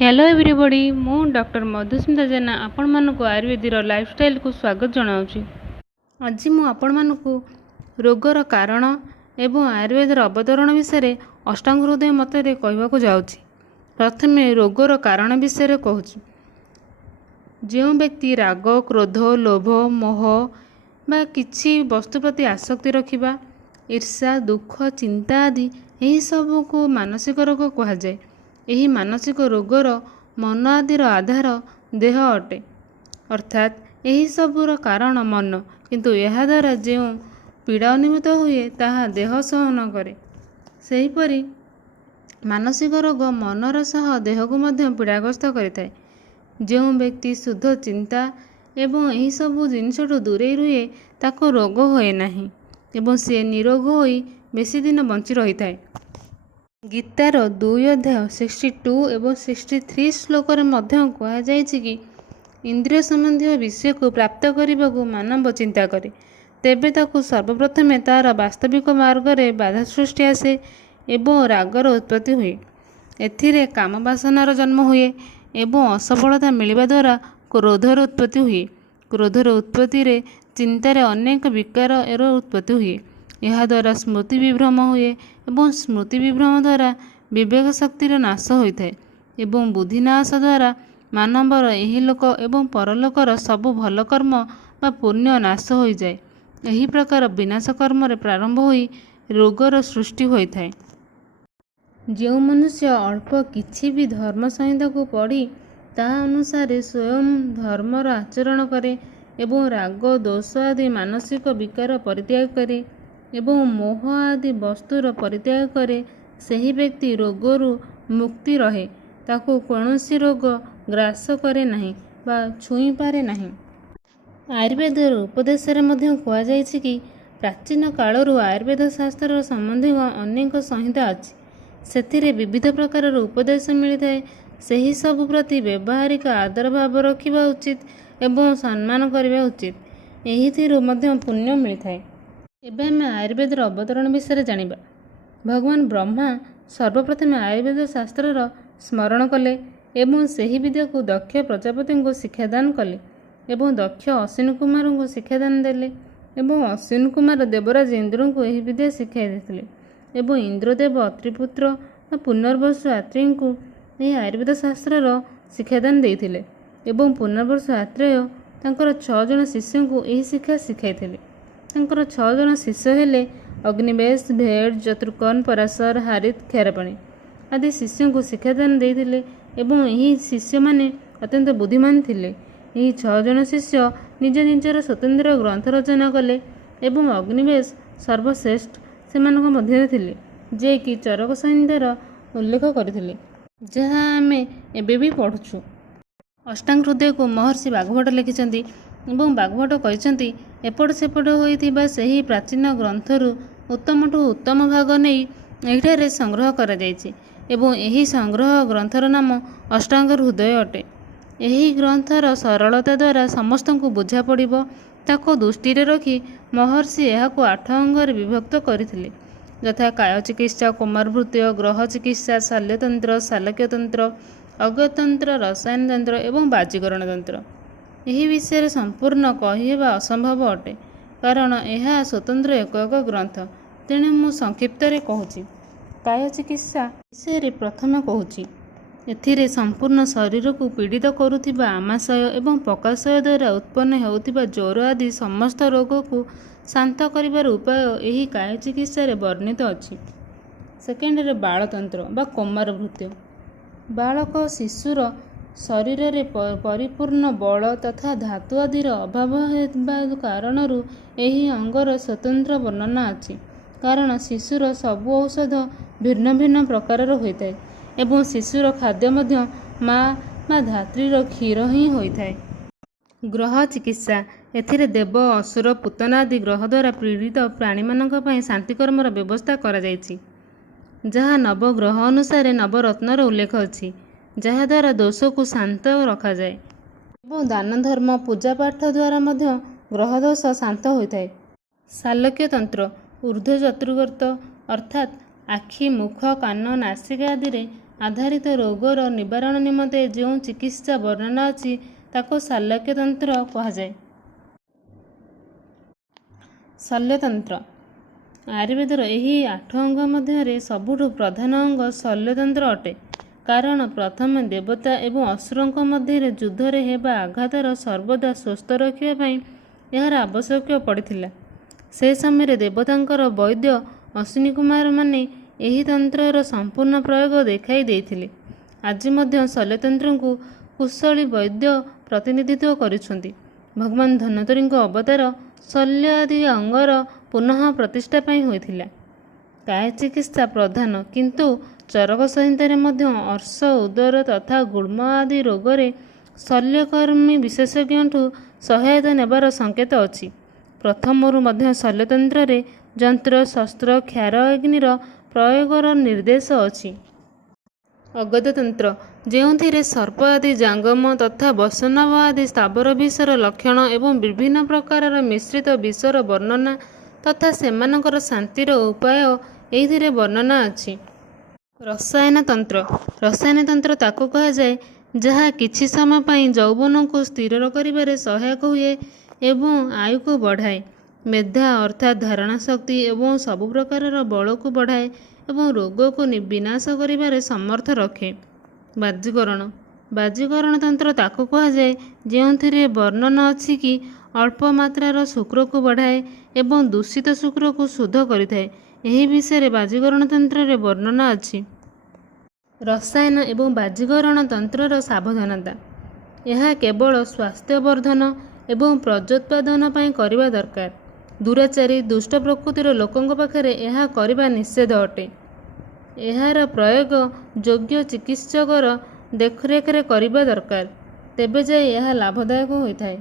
Hello everybody मु doctor Madhusmita जेना आपण मानक आयुर्वेद लाइफस्टाइल को स्वागत जनाऊँगी। आज मु आपण मानक रोगर कारण एवं आयुर्वेद अवतरण विषय अष्टांग हृदय मतरे कहवाक जाऊँगी। प्रथमे रोगर कारण विषय कहूँ। जो व्यक्ति राग क्रोध लोभ मोह बा किछि वस्तु प्रति आसक्ति रखिबा ईर्ष्या दुख चिंता आदि यही सब को मानसिक रोग कहा जाए। यही मानसिक रोगर मन आदिर आधार देह अटे, अर्थात यही सबूर कारण मन, किंतु यह द्वारा जो पीड़ा अनुभूत हुए ताहा देह सहन करे। सेहीपरि मानसिक रोग मनर सह देह को मध्य पीड़ाग्रस्त करिथाए। जो व्यक्ति शुद्ध चिंता एवं यही सबू जिनसठू दूरे रुहे ताको रोग हुए नहीं एवं से निरोग होई बेसी दिन बंची रही थाए। गीतार 2 अध्याय 62 एवं 63 श्लोक कहुଯାଇଛି कि इंद्रिय संबंधी विषय को प्राप्त करने को मानव चिंता करे, तेबे ताकू सर्वप्रथमे तार वास्तविक मार्ग में बाधा सृष्टि आसे एवं रागर उत्पत्ति हुए। एथिरे काम वासनार जन्म हुए एवं असफलता मिलवा द्वारा क्रोधर उत्पत्ति हुए। क्रोधर उत्पत्ति रे चिंतार अनेक विकार उत्पत्ति हुए। यह द्वारा स्मृति विभ्रम हुए एवं स्मृति विभ्रम द्वारा विवेक शक्तिर नाश होता है एवं बुद्धिनाश द्वारा मानवर यही लोक एवं परलोकर सबु भल कर्म बा पुण्य नाश हो जाए। यही प्रकार विनाश कर्म रे प्रारंभ होई रोगर सृष्टि होता है। जो मनुष्य अल्प किछि भी धर्म संहिता को पढ़ी ताहा अनुसार स्वयं धर्मर आचरण करे एवं राग दोष आदि मानसिक विकार परित्याग करे एवं मोह आदि वस्तुर परित्याग करे, सही व्यक्ति रोगरु मुक्ति रहे, ताको कौनसी रोग ग्रास करे नहीं बा छुई पारे नहीं। आयुर्वेद उपदेश कहुଯାଇଛି कि प्राचीन कालरू आयुर्वेद शास्त्र संबंधी अनेक संहिता अछि। सेथिरे विविध प्रकार उपदेश मिलता है। सही सब प्रति व्यवहारिक आदर भाव रखा उचित एवं सम्मान करने उचित। यही पुण्य मिलता है। एबे आम आयुर्वेद अवतरण विषय जानिबा। भगवान ब्रह्मा सर्वप्रथम आयुर्वेद शास्त्र स्मरण कले एवं सही विद्या को दक्ष प्रजापति को शिक्षादान कले एवं दक्ष अश्विन कुमार को शिक्षादान देले एवं अश्विन कुमार देवराज इंद्र को यही विद्या शिक्षा देते एवं इंद्रदेव अत्रिपुत्र पुनर्वसु आत्रेय को यही आयुर्वेद शास्त्र शिक्षादान देते एवं पुनर्वसु आत्रेय तांकर 6 जन शिष्य को यही शिक्षा शिखाई। तांकर 6 जन शिष्य हेले अग्निवेश भेड़ जतुकर्ण पराशर हारित क्षरपाणी आदि शिष्यों को शिक्षादान देते एवं यही शिष्य माने अत्यंत बुद्धिमान थिले। यही 6 जन शिष्य निज निजर स्वतंत्र ग्रंथ रचना कले एवं अग्निवेश सर्वश्रेष्ठ सेमानक मध्य थिले, जे कि चरक संहितार उल्लेख करथिले, जहाँ आमे एबे भी पढ़ुछु। अष्टांग हृदय को महर्षि बाघभट्ट लिखिछन्ति एवं बाघभट्ट कहिछन्ति एपट सेपट होइथिबा सही प्राचीन ग्रंथरु उत्तमठू उत्तम भाग नहीं एठारे संग्रह करा जायछि एवं यही संग्रह ग्रंथर नाम अष्टांग हृदय अटे। यही ग्रंथर सरलता द्वारा समस्त को बुझा पड़िबो ताको दृष्टि रखी महर्षि एहाको 8 अंगरे विभक्त करथिले, यथा काय चिकित्सा कुमारभृत्य ग्रह चिकित्सा शाल्यतंत्र शालक्यतंत्र अगतंत्र रसायन तंत्र एवं बाजीकरण तंत्र। यही विषय संपूर्ण कहवा असंभव अटे, कारण यह स्वतंत्र एक ग्रंथ। तेणु मु संक्षिप्त कहूँ। काय चिकित्सा विषय प्रथम कहूँ। एथिरे संपूर्ण शरीर को पीड़ित करुथिबा आमाशय एवं पकाशय द्वारा उत्पन्न होउथिबा ज्वर आदि समस्त रोग को शांत करिबार उपाय यही काय चिकित्सा वर्णित अछि। सेकेंड रे बालतंत्र बा कुमारभृत्य। बालक शिशुर शरीर रे परिपूर्ण बल तथा धातु आदिर अभाव हेबा कारणरू यही अंगर स्वतंत्र वर्णना अछि, कारण शिशुर सबु औषध भिन्न भिन्न प्रकार होइथाय एवं शिशुर खाद्य मध्य माँ बा धात्रीर क्षीर ही होइथाय। ग्रह चिकित्सा एथिरे देव असुर पुतना आदि ग्रह द्वारा पीड़ित प्राणी मानक पई शांतिकर्मर व्यवस्था करा जायछि, जहाँ नवग्रह अनुसार नवरत्नर उल्लेख अछि, जहाँ द्वारा दोष को शांत रखा जाए एवं दान धर्म पूजा पाठ द्वारा मध्य ग्रह दोष शांत होता है। शालक्य तंत्र ऊर्ध्व चतुर्वर्त अर्थात आखि मुख कान नासिका आदि ଆଧାରିତ ରୋଗର ନିବାରଣ ନିମନ୍ତେ ଯେଉଁ ଚିକିତ୍ସା ବର୍ଣ୍ଣନା ଅଛି ତାକୁ ଶାଲ୍ୟତନ୍ତ୍ର କୁହାଯାଏ। ଶଲ୍ୟତନ୍ତ୍ର ଆୟୁର୍ବେଦର ଏହି 8 ଅଙ୍ଗ ମଧ୍ୟରେ ସବୁଠୁ ପ୍ରଧାନ ଅଙ୍ଗ ଶଲ୍ୟତନ୍ତ୍ର ଅଟେ। କାରଣ ପ୍ରଥମେ ଦେବତା ଏବଂ ଅସୁରଙ୍କ ମଧ୍ୟରେ ଯୁଦ୍ଧରେ ହେବା ଆଘାତର ସର୍ବଦା ସୁସ୍ଥ ରଖିବା ପାଇଁ ଏହାର ଆବଶ୍ୟକ ପଡ଼ିଥିଲା। ସେ ସମୟରେ ଦେବତାଙ୍କର ବୈଦ୍ୟ ଅଶ୍ୱିନୀ କୁମାରମାନେ ଏହି ତନ୍ତ୍ରର ସମ୍ପୂର୍ଣ୍ଣ ପ୍ରୟୋଗ ଦେଖାଇ ଦେଇଥିଲେ। ଆଜି ମଧ୍ୟ ଶଲ୍ୟତନ୍ତ୍ରକୁ କୁଶଳୀ ବୈଦ୍ୟ ପ୍ରତିନିଧିତ୍ୱ କରୁଛନ୍ତି। ଭଗବାନ ଧନ୍ୱନ୍ତରୀଙ୍କ ଅବତାର ଶଲ୍ୟ ଆଦି ଅଙ୍ଗର ପୁନଃ ପ୍ରତିଷ୍ଠା ପାଇଁ ହୋଇଥିଲା। କାୟ ଚିକିତ୍ସା ପ୍ରଧାନ, କିନ୍ତୁ ଚରକ ସଂହିତାରେ ମଧ୍ୟ ଅର୍ଶ, ଉଦର ତଥା ଗୁଳ୍ମ ଆଦି ରୋଗରେ ଶଲ୍ୟକର୍ମୀ ବିଶେଷଜ୍ଞଠୁ ସହାୟତା ନେବାର ସଂକେତ ଅଛି। ପ୍ରଥମରୁ ମଧ୍ୟ ଶଲ୍ୟତନ୍ତ୍ରରେ ଯନ୍ତ୍ର, ଶସ୍ତ୍ର, କ୍ଷାର ଅଗ୍ନିର ପ୍ରୟୋଗର ନିର୍ଦ୍ଦେଶ ଅଛି। ଅଗତତନ୍ତ୍ର ଯେଉଁଥିରେ ସର୍ପ ଆଦି ଜାଙ୍ଗମ ତଥା ବସନବ ଆଦି ସ୍ଥାବର ବିଷର ଲକ୍ଷଣ ଏବଂ ବିଭିନ୍ନ ପ୍ରକାରର ମିଶ୍ରିତ ବିଷର ବର୍ଣ୍ଣନା ତଥା ସେମାନଙ୍କର ଶାନ୍ତିର ଉପାୟ ଏହିଥିରେ ବର୍ଣ୍ଣନା ଅଛି। ରସାୟନ ତନ୍ତ୍ର ରସାୟନ ତନ୍ତ୍ର ତାକୁ କୁହାଯାଏ ଯାହା କିଛି ସମୟ ପାଇଁ ଯୌବନକୁ ସ୍ଥିର କରିବାରେ ସହାୟକ ହୁଏ ଏବଂ ଆୟୁକୁ ବଢ଼ାଏ। ମେଧା ଅର୍ଥାତ୍ ଧାରଣା ଶକ୍ତି ଏବଂ ସବୁ ପ୍ରକାରର ବଳକୁ ବଢ଼ାଏ ଏବଂ ରୋଗକୁ ବିନାଶ କରିବାରେ ସମର୍ଥ ରଖେ। ବାଜ୍ୟକରଣ ବାଜ୍ୟକରଣ ତନ୍ତ୍ର ତାକୁ କୁହାଯାଏ ଯେଉଁଥିରେ ବର୍ଣ୍ଣନା ଅଛି କି ଅଳ୍ପ ମାତ୍ରାର ଶୁକ୍ରକୁ ବଢ଼ାଏ ଏବଂ ଦୂଷିତ ଶୁକ୍ରକୁ ଶୁଦ୍ଧ କରିଥାଏ। ଏହି ବିଷୟରେ ବାଜ୍ୟକରଣ ତନ୍ତ୍ରରେ ବର୍ଣ୍ଣନା ଅଛି। ରସାୟନ ଏବଂ ବାଜ୍ୟକରଣ ତନ୍ତ୍ରର ସାବଧାନତା ଏହା କେବଳ ସ୍ୱାସ୍ଥ୍ୟବର୍ଦ୍ଧନ ଏବଂ ପ୍ରଜୋତ୍ପାଦନ ପାଇଁ କରିବା ଦରକାର। ଦୁରାଚାରୀ ଦୁଷ୍ଟ ପ୍ରକୃତିର ଲୋକଙ୍କ ପାଖରେ ଏହା କରିବା ନିଷେଧ ଅଟେ। ଏହାର ପ୍ରୟୋଗ ଯୋଗ୍ୟ ଚିକିତ୍ସକର ଦେଖରେଖରେ କରିବା ଦରକାର, ତେବେ ଯାଇ ଏହା ଲାଭଦାୟକ ହୋଇଥାଏ।